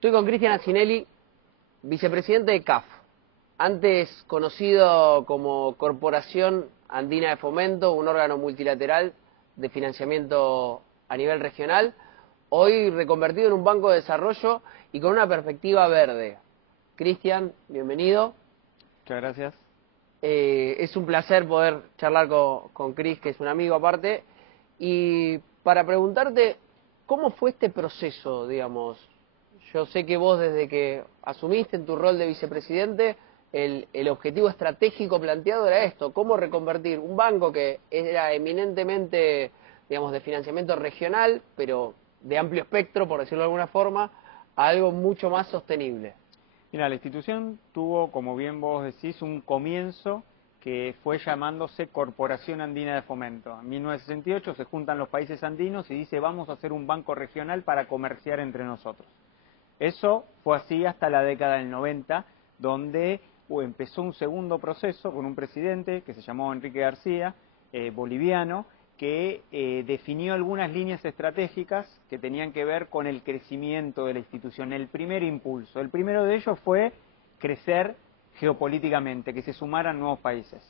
Estoy con Cristian Acinelli, vicepresidente de CAF, antes conocido como Corporación Andina de Fomento, un órgano multilateral de financiamiento a nivel regional, hoy reconvertido en un banco de desarrollo y con una perspectiva verde. Cristian, bienvenido. Muchas gracias. Es un placer poder charlar con Cris, que es un amigo aparte, y para preguntarte, ¿cómo fue este proceso, digamos? Yo sé que vos, desde que asumiste en tu rol de vicepresidente, el objetivo estratégico planteado era esto: cómo reconvertir un banco que era eminentemente, digamos, de financiamiento regional, pero de amplio espectro, por decirlo de alguna forma, a algo mucho más sostenible. Mira, la institución tuvo, como bien vos decís, un comienzo que fue llamándose Corporación Andina de Fomento. En 1968 se juntan los países andinos y dice: vamos a hacer un banco regional para comerciar entre nosotros. Eso fue así hasta la década del 90, donde empezó un segundo proceso con un presidente que se llamó Enrique García, boliviano, que definió algunas líneas estratégicas que tenían que ver con el crecimiento de la institución, el primer impulso. El primero de ellos fue crecer geopolíticamente, que se sumaran nuevos países.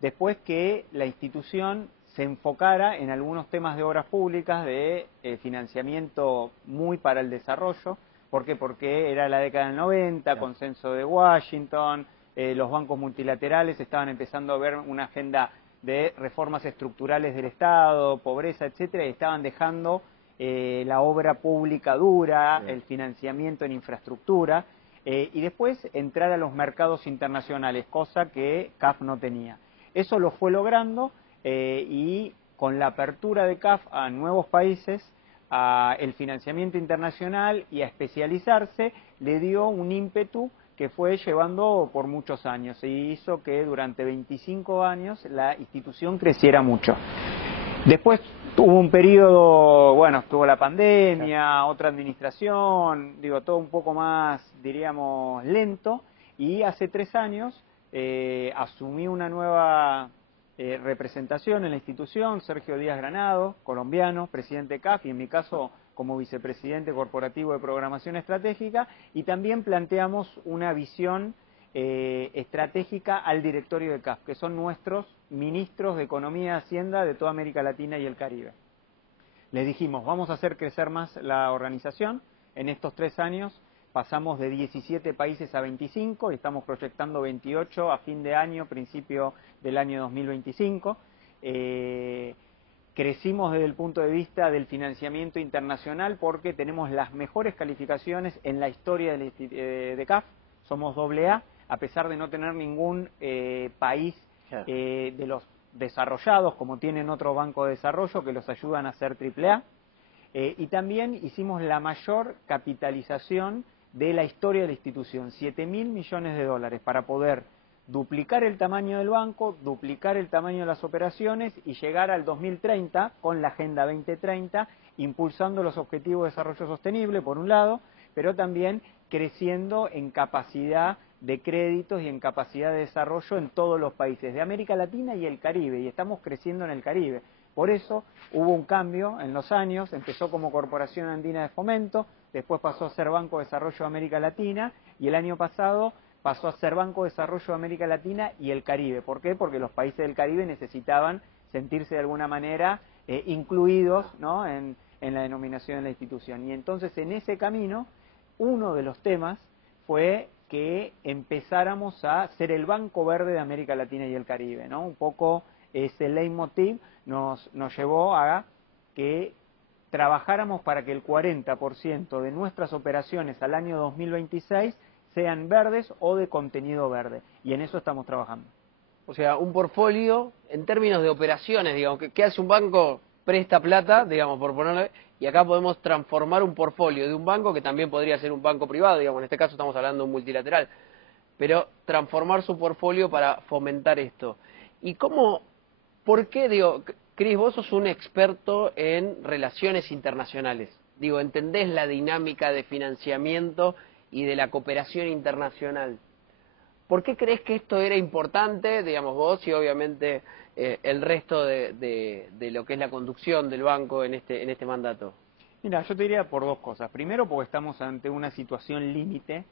Después, que la institución se enfocara en algunos temas de obras públicas, de financiamiento muy para el desarrollo. ¿Por qué? Porque era la década del 90, consenso de Washington, los bancos multilaterales estaban empezando a ver una agenda de reformas estructurales del Estado, pobreza, etcétera, y estaban dejando la obra pública dura, el financiamiento en infraestructura, y después entrar a los mercados internacionales, cosa que CAF no tenía. Eso lo fue logrando, y con la apertura de CAF a nuevos países, a el financiamiento internacional y a especializarse, le dio un ímpetu que fue llevando por muchos años y hizo que durante 25 años la institución creciera mucho. Después tuvo un periodo, bueno, estuvo la pandemia, otra administración, digo, todo un poco más, diríamos, lento, y hace 3 años asumí una nueva representación en la institución, Sergio Díaz Granado, colombiano, presidente de CAF, y en mi caso como vicepresidente corporativo de programación estratégica, y también planteamos una visión estratégica al directorio de CAF, que son nuestros ministros de Economía y Hacienda de toda América Latina y el Caribe. Les dijimos: vamos a hacer crecer más la organización. En estos 3 años pasamos de 17 países a 25 y estamos proyectando 28 a fin de año, principio del año 2025. Crecimos desde el punto de vista del financiamiento internacional porque tenemos las mejores calificaciones en la historia de CAF. Somos AA, a pesar de no tener ningún país de los desarrollados, como tienen otro banco de desarrollo, que los ayudan a ser AAA. Y también hicimos la mayor capitalización de la historia de la institución, 7.000 millones de dólares, para poder duplicar el tamaño del banco, duplicar el tamaño de las operaciones y llegar al 2030 con la Agenda 2030, impulsando los objetivos de desarrollo sostenible, por un lado, pero también creciendo en capacidad de créditos y en capacidad de desarrollo en todos los países de América Latina y el Caribe, y estamos creciendo en el Caribe. Por eso hubo un cambio en los años, empezó como Corporación Andina de Fomento, después pasó a ser Banco de Desarrollo de América Latina, y el año pasado pasó a ser Banco de Desarrollo de América Latina y el Caribe. ¿Por qué? Porque los países del Caribe necesitaban sentirse de alguna manera incluidos, ¿no?, en la denominación de la institución. Y entonces, en ese camino, uno de los temas fue que empezáramos a ser el Banco Verde de América Latina y el Caribe, ¿no? Un poco ese leitmotiv nos llevó a que trabajáramos para que el 40% de nuestras operaciones al año 2026 sean verdes o de contenido verde, y en eso estamos trabajando. O sea, un portfolio en términos de operaciones, digamos, ¿qué hace un banco? Presta plata, digamos, por ponerle, y acá podemos transformar un portfolio de un banco, que también podría ser un banco privado, digamos, en este caso estamos hablando de un multilateral, pero transformar su portfolio para fomentar esto. ¿Y cómo, por qué, digo, Cris, vos sos un experto en relaciones internacionales, digo, entendés la dinámica de financiamiento y de la cooperación internacional? ¿Por qué crees que esto era importante, digamos, vos y obviamente el resto de lo que es la conducción del banco en este mandato? Mira, yo te diría por dos cosas. Primero, porque estamos ante una situación límite.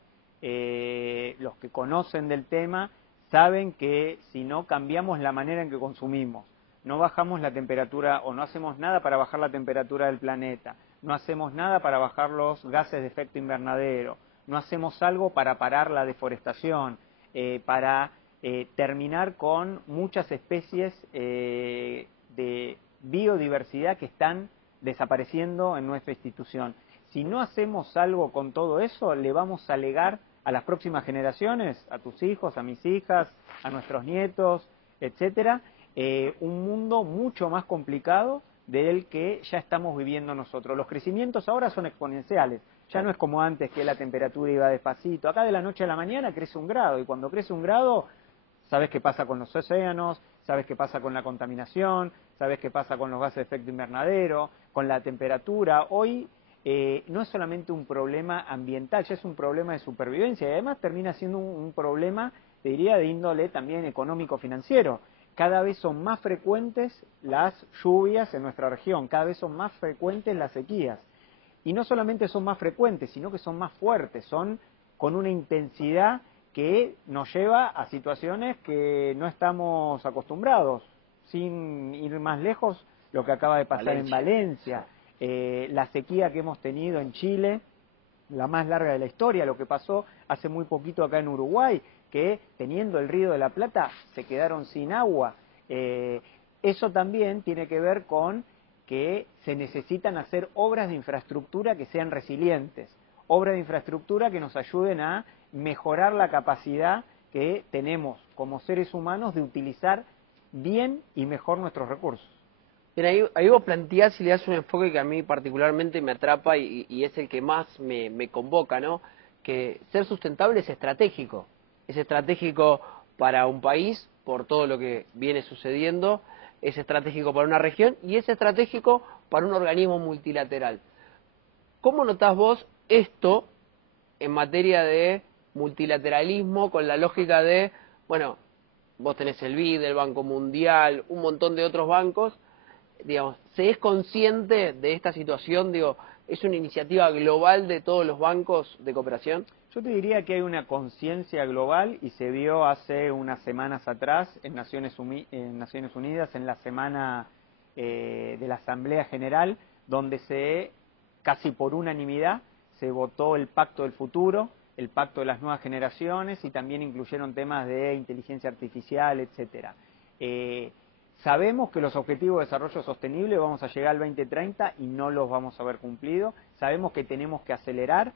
Los que conocen del tema saben que si no cambiamos la manera en que consumimos, no bajamos la temperatura o no hacemos nada para bajar la temperatura del planeta, no hacemos nada para bajar los gases de efecto invernadero, no hacemos algo para parar la deforestación, para terminar con muchas especies de biodiversidad que están desapareciendo en nuestra institución. Si no hacemos algo con todo eso, le vamos a legar a las próximas generaciones, a tus hijos, a mis hijas, a nuestros nietos, etcétera, un mundo mucho más complicado del que ya estamos viviendo nosotros. Los crecimientos ahora son exponenciales. Ya no es como antes que la temperatura iba despacito. Acá de la noche a la mañana crece 1 grado y cuando crece 1 grado, sabes qué pasa con los océanos, sabes qué pasa con la contaminación, sabes qué pasa con los gases de efecto invernadero, con la temperatura. Hoy no es solamente un problema ambiental, ya es un problema de supervivencia y además termina siendo un problema, te diría, de índole también económico-financiero. Cada vez son más frecuentes las lluvias en nuestra región, cada vez son más frecuentes las sequías. Y no solamente son más frecuentes, sino que son más fuertes, son con una intensidad que nos lleva a situaciones que no estamos acostumbrados. Sin ir más lejos, lo que acaba de pasar en Valencia, la sequía que hemos tenido en Chile, la más larga de la historia, lo que pasó hace muy poquito acá en Uruguay, que teniendo el Río de la Plata se quedaron sin agua. Eso también tiene que ver con que se necesitan hacer obras de infraestructura que sean resilientes, obras de infraestructura que nos ayuden a mejorar la capacidad que tenemos como seres humanos de utilizar bien y mejor nuestros recursos. Bien, ahí vos planteás y le das un enfoque que a mí particularmente me atrapa y es el que más me convoca, ¿no? Que ser sustentable es estratégico para un país por todo lo que viene sucediendo, es estratégico para una región y es estratégico para un organismo multilateral. ¿Cómo notás vos esto en materia de multilateralismo con la lógica de, bueno, vos tenés el BID, el Banco Mundial, un montón de otros bancos, digamos, ¿se es consciente de esta situación? Digo, ¿es una iniciativa global de todos los bancos de cooperación? Yo te diría que hay una conciencia global y se vio hace unas semanas atrás en Naciones Unidas, en la semana de la Asamblea General, donde casi por unanimidad, se votó el Pacto del Futuro, el Pacto de las Nuevas Generaciones y también incluyeron temas de inteligencia artificial, etcétera. Sabemos que los objetivos de desarrollo sostenible vamos a llegar al 2030 y no los vamos a ver cumplidos. Sabemos que tenemos que acelerar.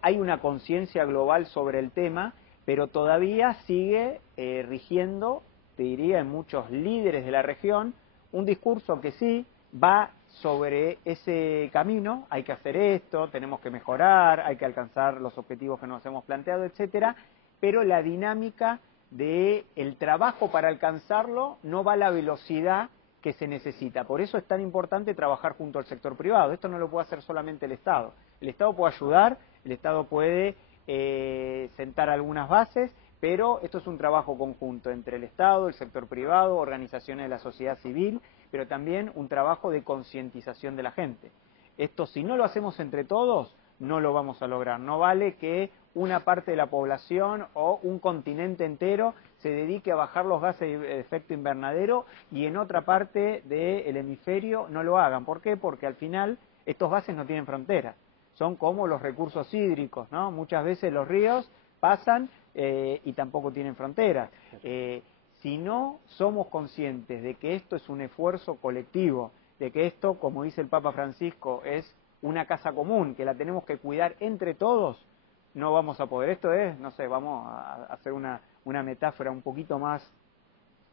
Hay una conciencia global sobre el tema, pero todavía sigue rigiendo, te diría, en muchos líderes de la región, un discurso que sí va sobre ese camino, hay que hacer esto, tenemos que mejorar, hay que alcanzar los objetivos que nos hemos planteado, etcétera, pero la dinámica del trabajo para alcanzarlo no va a la velocidad que se necesita. Por eso es tan importante trabajar junto al sector privado. Esto no lo puede hacer solamente el Estado. El Estado puede ayudar, el Estado puede sentar algunas bases, pero esto es un trabajo conjunto entre el Estado, el sector privado, organizaciones de la sociedad civil, pero también un trabajo de concientización de la gente. Esto, si no lo hacemos entre todos, no lo vamos a lograr. No vale que una parte de la población o un continente entero se dedique a bajar los gases de efecto invernadero y en otra parte del hemisferio no lo hagan. ¿Por qué? Porque al final estos gases no tienen frontera. Son como los recursos hídricos, ¿no? Muchas veces los ríos pasan y tampoco tienen fronteras. Si no somos conscientes de que esto es un esfuerzo colectivo, de que esto, como dice el Papa Francisco, es una casa común, que la tenemos que cuidar entre todos, no vamos a poder. Esto es, no sé, vamos a hacer una metáfora un poquito más,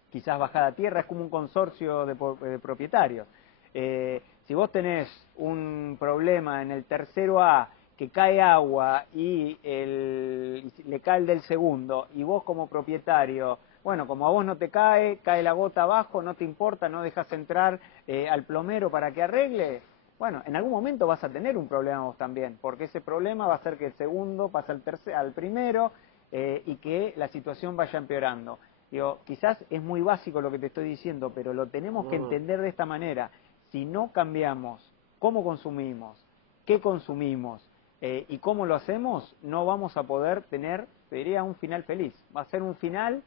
quizás bajada a tierra, es como un consorcio de propietarios. Si vos tenés un problema en el tercero A, que cae agua y le cae el del segundo, y vos como propietario, bueno, como a vos no te cae la gota abajo, no te importa, no dejas entrar al plomero para que arregle, bueno, en algún momento vas a tener un problema vos también, porque ese problema va a hacer que el segundo pase al primero y que la situación vaya empeorando. Digo, quizás es muy básico lo que te estoy diciendo, pero lo tenemos que entender de esta manera. Si no cambiamos cómo consumimos, qué consumimos y cómo lo hacemos, no vamos a poder tener, te diría, un final feliz. Va a ser un final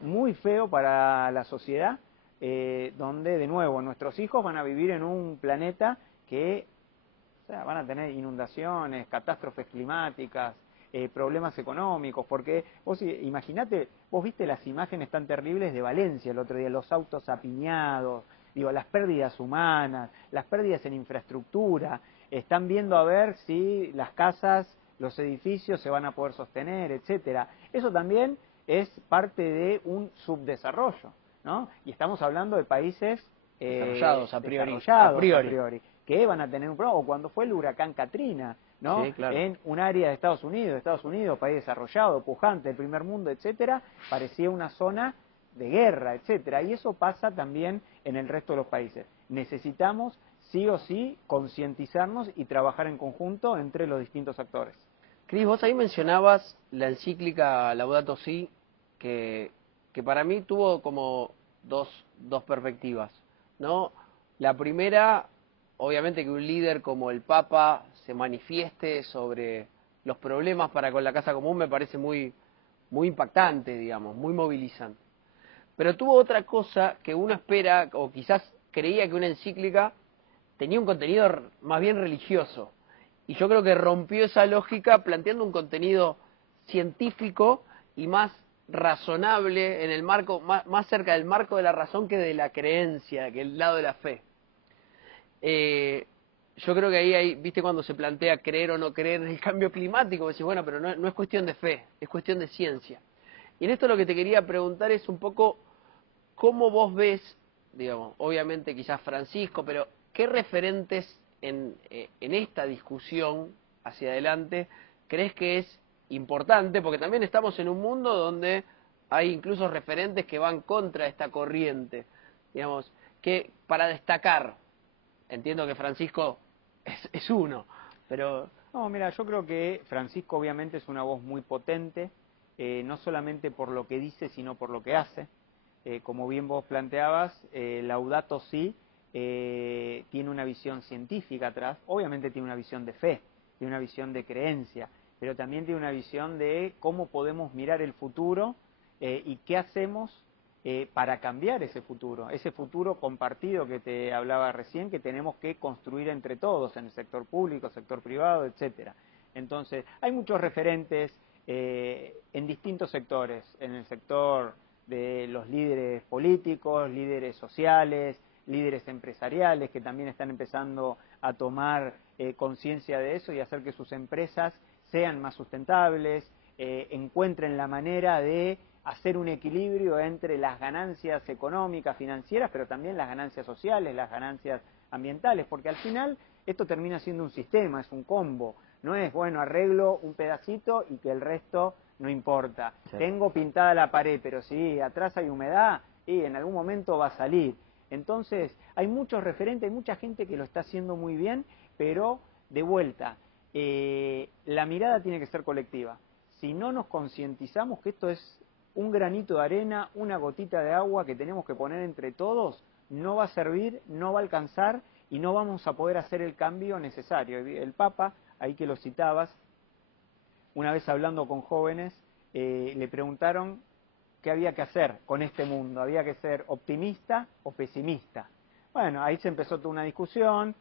muy feo para la sociedad, donde, de nuevo, nuestros hijos van a vivir en un planeta que, o sea, van a tener inundaciones, catástrofes climáticas, problemas económicos, porque vos imaginate, vos viste las imágenes tan terribles de Valencia el otro día, los autos apiñados, digo, las pérdidas humanas, las pérdidas en infraestructura, están viendo a ver si las casas, los edificios se van a poder sostener, etcétera. Eso también es parte de un subdesarrollo, ¿no? Y estamos hablando de países desarrollados a priori, que van a tener un problema, o cuando fue el huracán Katrina, ¿no? Sí, claro. En un área de Estados Unidos, país desarrollado, pujante, el primer mundo, etcétera, parecía una zona de guerra, etcétera, y eso pasa también en el resto de los países. Necesitamos, sí o sí, concientizarnos y trabajar en conjunto entre los distintos actores. Cris, vos ahí mencionabas la encíclica Laudato Si, que para mí tuvo como dos perspectivas, ¿no? La primera, obviamente que un líder como el Papa se manifieste sobre los problemas para con la casa común me parece muy impactante, digamos, muy movilizante. Pero tuvo otra cosa que uno espera, o quizás creía que una encíclica tenía un contenido más bien religioso. Y yo creo que rompió esa lógica planteando un contenido científico y más razonable en el marco, más cerca del marco de la razón que de la creencia, que el lado de la fe. Yo creo que ahí, viste, cuando se plantea creer o no creer en el cambio climático, decís, bueno, pero no es cuestión de fe, es cuestión de ciencia. Y en esto lo que te quería preguntar es un poco cómo vos ves, digamos, obviamente quizás Francisco, pero ¿qué referentes en esta discusión hacia adelante crees que es importante? Porque también estamos en un mundo donde hay incluso referentes que van contra esta corriente, digamos, que para destacar, entiendo que Francisco es uno, pero... No, mira, yo creo que Francisco obviamente es una voz muy potente, no solamente por lo que dice, sino por lo que hace. Como bien vos planteabas, Laudato Si tiene una visión científica atrás, obviamente tiene una visión de fe, tiene una visión de creencia, pero también tiene una visión de cómo podemos mirar el futuro y qué hacemos para cambiar ese futuro compartido que te hablaba recién, que tenemos que construir entre todos, en el sector público, sector privado, etcétera. Entonces, hay muchos referentes en distintos sectores, en el sector de los líderes políticos, líderes sociales, líderes empresariales que también están empezando a tomar conciencia de eso y hacer que sus empresas sean más sustentables, encuentren la manera de hacer un equilibrio entre las ganancias económicas, financieras, pero también las ganancias sociales, las ganancias ambientales, porque al final esto termina siendo un sistema, es un combo. No es, bueno, arreglo un pedacito y que el resto no importa. Sí. Tengo pintada la pared, pero si atrás hay humedad, y en algún momento va a salir. Entonces, hay muchos referentes, hay mucha gente que lo está haciendo muy bien, pero de vuelta, la mirada tiene que ser colectiva. Si no nos concientizamos que esto es un granito de arena, una gotita de agua que tenemos que poner entre todos, no va a servir, no va a alcanzar y no vamos a poder hacer el cambio necesario. El Papa, ahí que lo citabas, una vez hablando con jóvenes, le preguntaron qué había que hacer con este mundo, había que ser optimista o pesimista. Bueno, ahí se empezó toda una discusión,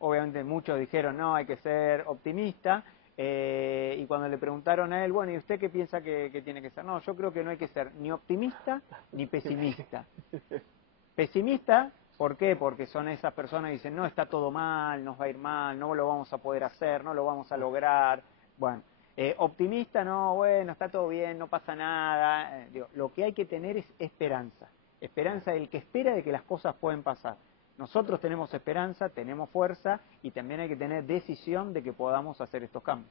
obviamente muchos dijeron no, hay que ser optimista, y cuando le preguntaron a él, bueno, ¿y usted qué piensa que tiene que ser? No, yo creo que no hay que ser ni optimista ni pesimista. Pesimista, ¿por qué? Porque son esas personas que dicen, no, está todo mal, nos va a ir mal, no lo vamos a poder hacer, no lo vamos a lograr. Bueno, optimista, no, bueno, está todo bien, no pasa nada. Digo, lo que hay que tener es esperanza. Esperanza del que espera de que las cosas pueden pasar. Nosotros tenemos esperanza, tenemos fuerza y también hay que tener decisión de que podamos hacer estos cambios.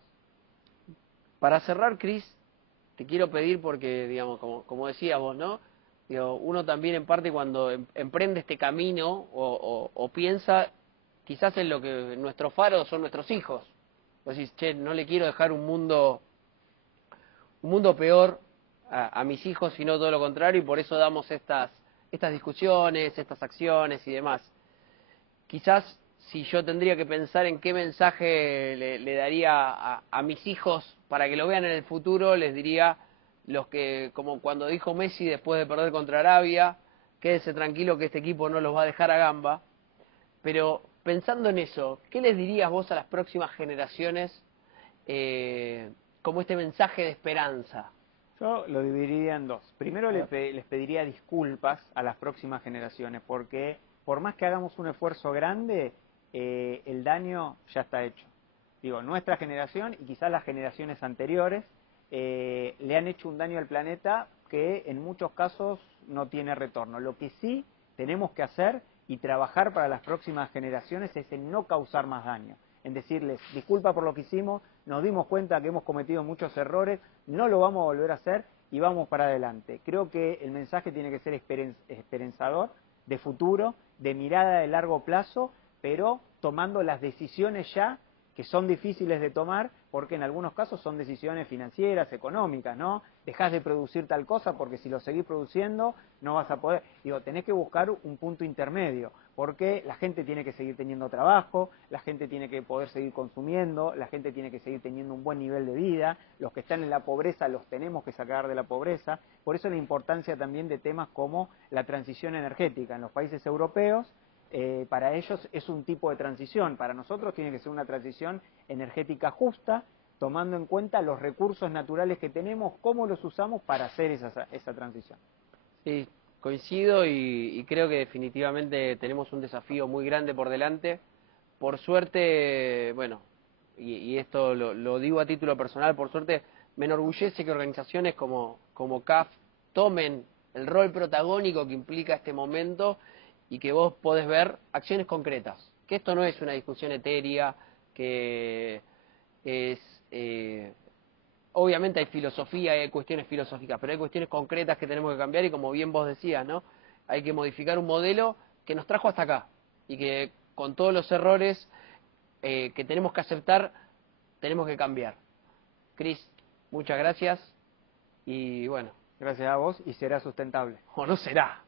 Para cerrar, Cris, te quiero pedir porque, digamos, como decías vos, ¿no? Digo, uno también en parte cuando emprende este camino o piensa quizás en lo que nuestros faros son nuestros hijos. Vos decís, che, no le quiero dejar un mundo peor a mis hijos, sino todo lo contrario, y por eso damos estas discusiones, estas acciones y demás. Quizás si yo tendría que pensar en qué mensaje le daría a mis hijos para que lo vean en el futuro, les diría los que, como cuando dijo Messi después de perder contra Arabia, quédese tranquilo que este equipo no los va a dejar a gamba. Pero pensando en eso, ¿qué les dirías vos a las próximas generaciones como este mensaje de esperanza? Yo lo dividiría en dos. Primero les pediría disculpas a las próximas generaciones, porque por más que hagamos un esfuerzo grande, el daño ya está hecho. Digo, nuestra generación y quizás las generaciones anteriores le han hecho un daño al planeta que en muchos casos no tiene retorno. Lo que sí tenemos que hacer y trabajar para las próximas generaciones es en no causar más daño, en decirles, disculpa por lo que hicimos, nos dimos cuenta que hemos cometido muchos errores, no lo vamos a volver a hacer y vamos para adelante. Creo que el mensaje tiene que ser esperanzador, de futuro, de mirada de largo plazo, pero tomando las decisiones ya que son difíciles de tomar, porque en algunos casos son decisiones financieras, económicas, ¿no? Dejás de producir tal cosa porque si lo seguís produciendo no vas a poder. Digo, tenés que buscar un punto intermedio, porque la gente tiene que seguir teniendo trabajo, la gente tiene que poder seguir consumiendo, la gente tiene que seguir teniendo un buen nivel de vida, los que están en la pobreza los tenemos que sacar de la pobreza. Por eso la importancia también de temas como la transición energética. En los países europeos, para ellos es un tipo de transición, para nosotros tiene que ser una transición energética justa, tomando en cuenta los recursos naturales que tenemos, cómo los usamos para hacer esa transición. Sí, coincido y creo que definitivamente tenemos un desafío muy grande por delante. Por suerte, bueno, y esto lo digo a título personal, por suerte me enorgullece que organizaciones como CAF tomen el rol protagónico que implica este momento y que vos podés ver acciones concretas. Que esto no es una discusión etérea, que es... obviamente hay filosofía, hay cuestiones filosóficas, pero hay cuestiones concretas que tenemos que cambiar y como bien vos decías, ¿no? Hay que modificar un modelo que nos trajo hasta acá y que con todos los errores que tenemos que aceptar, tenemos que cambiar. Cris, muchas gracias y bueno. Gracias a vos y será sustentable. O no será.